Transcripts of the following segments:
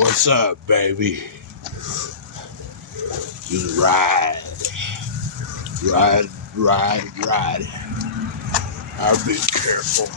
What's up, baby? Just ride. I'll be careful.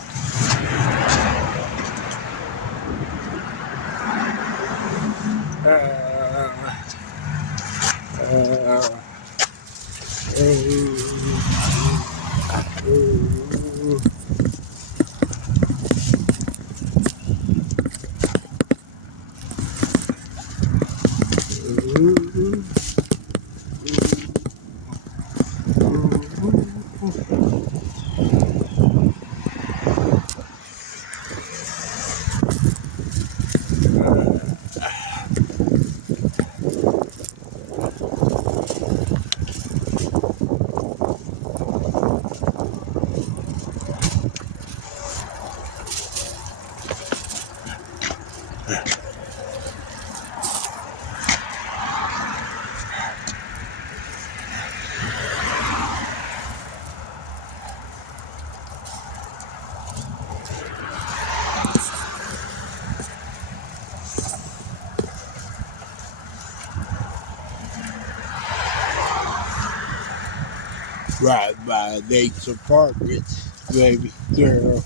Right by Nate's apartments, baby girl.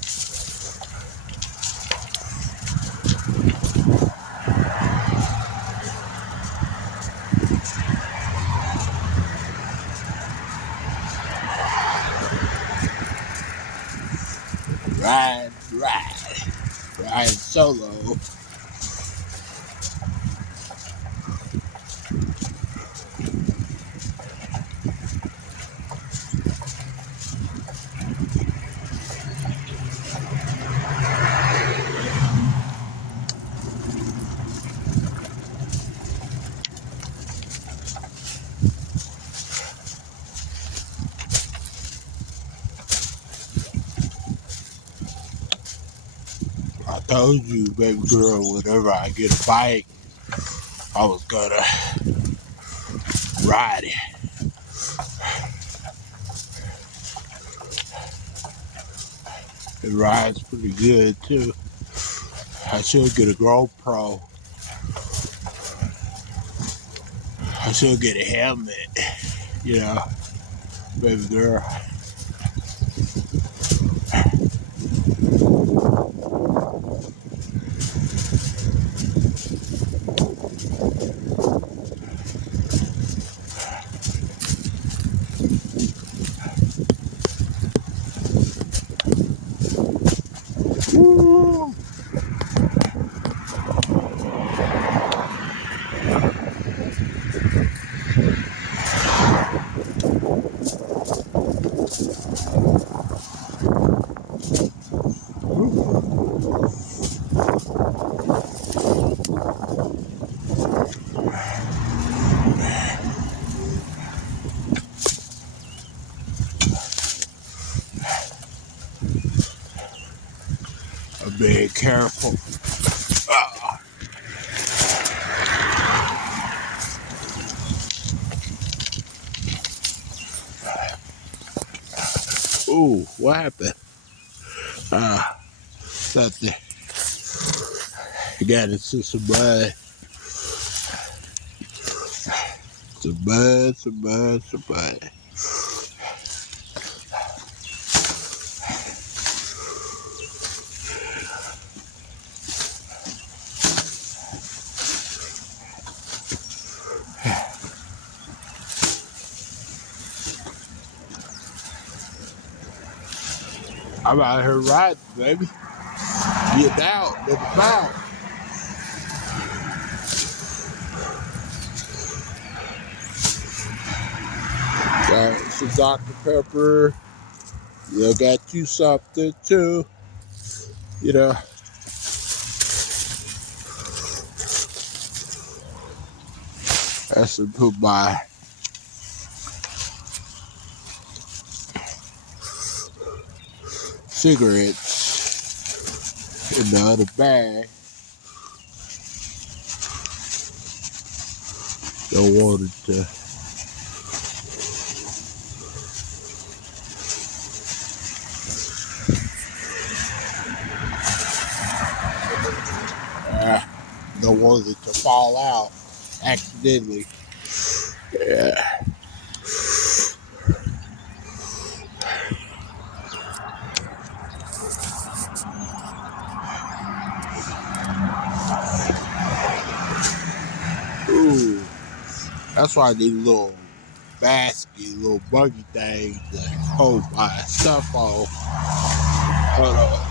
Ride solo. I told you, baby girl, whenever I get a bike, I was gonna ride it. It rides pretty good too. I should get a GoPro. I should get a helmet, you know, baby girl. Woo! I'm being careful. Ah. Ooh, what happened? Something. I got into some mud. Some mud. I'm out here riding, baby. Get out, let the out. Got some Dr. Pepper. You got you something too. You know. I should put my cigarettes in the other bag. Don't want it to. Don't want it to fall out accidentally. Yeah. Ooh. That's why I need a little basket, little buggy thing to hold my stuff on. Hold on.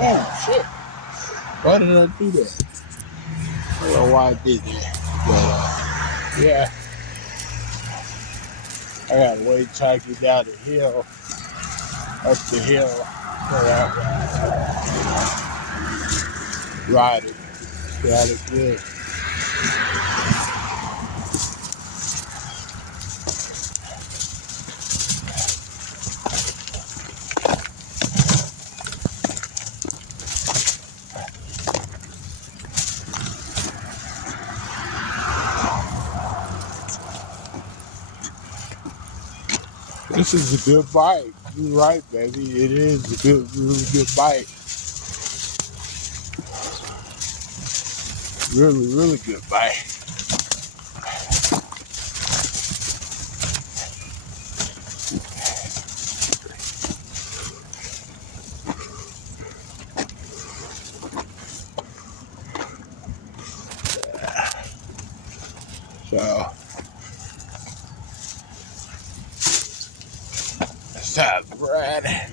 Oh shit. Why did I do that? I don't know why I did that. But yeah, I gotta wait till I get down the hill, up the hill, so I ride it. Ride it good. This is a good bike. You're right, baby. It is a good, really good bike. Really, really good bike. So, it's time to ride.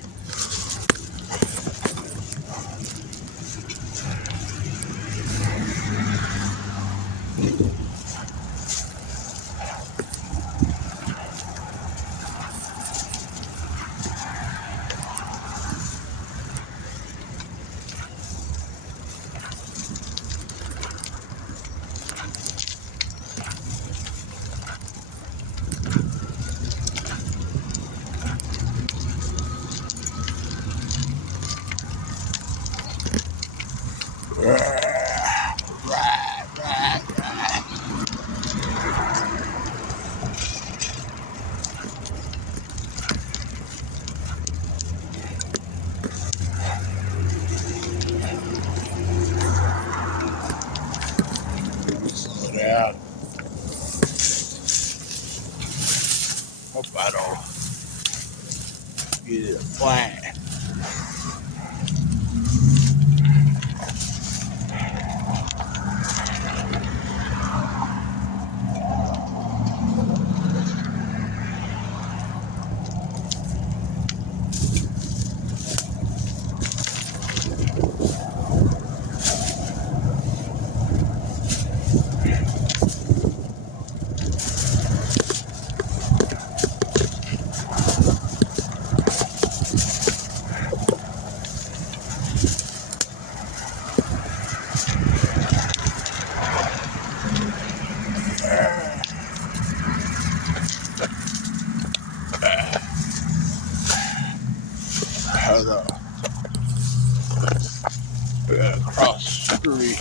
Ride, ride, ride. Slow down. Hope I don't get it flat. Hold on. We gotta cross the street.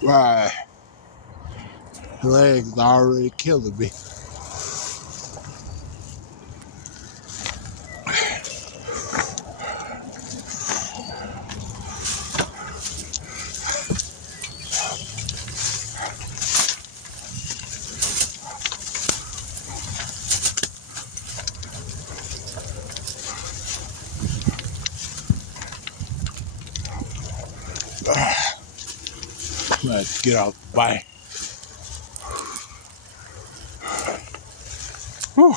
Right. Legs already killing me. Let's get off the bike. Whew.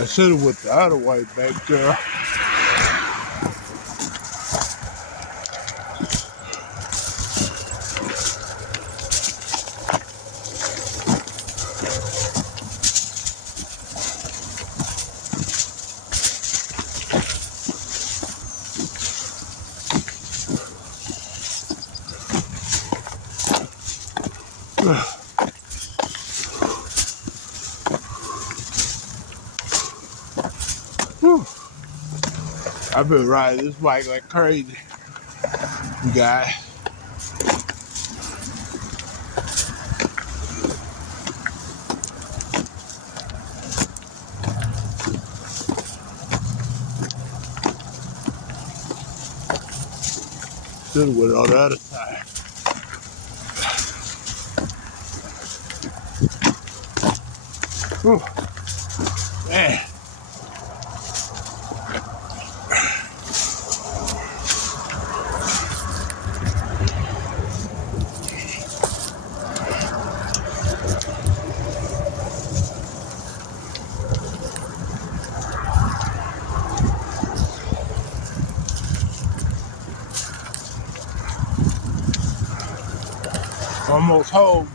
I should have went the other way back there. Whew. I've been riding this bike like crazy, you guys. Should have went on the other side. Whew. Man. Almost home.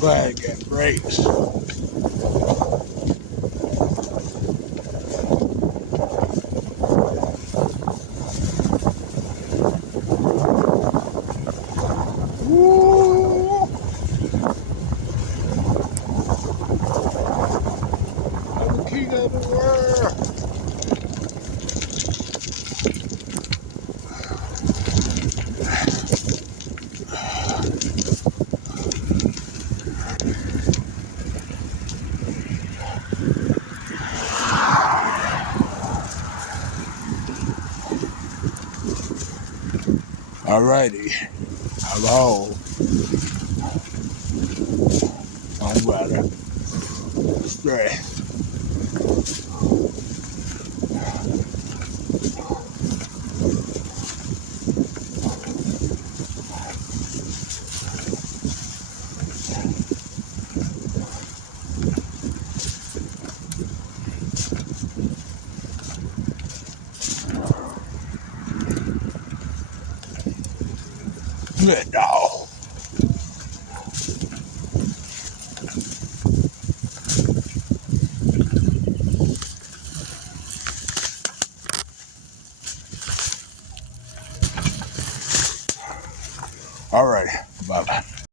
Glad I got brakes. Woo! I'm the king of the world. Alrighty, I'm home. I'm rather stressed. Good dog. All right, bye-bye.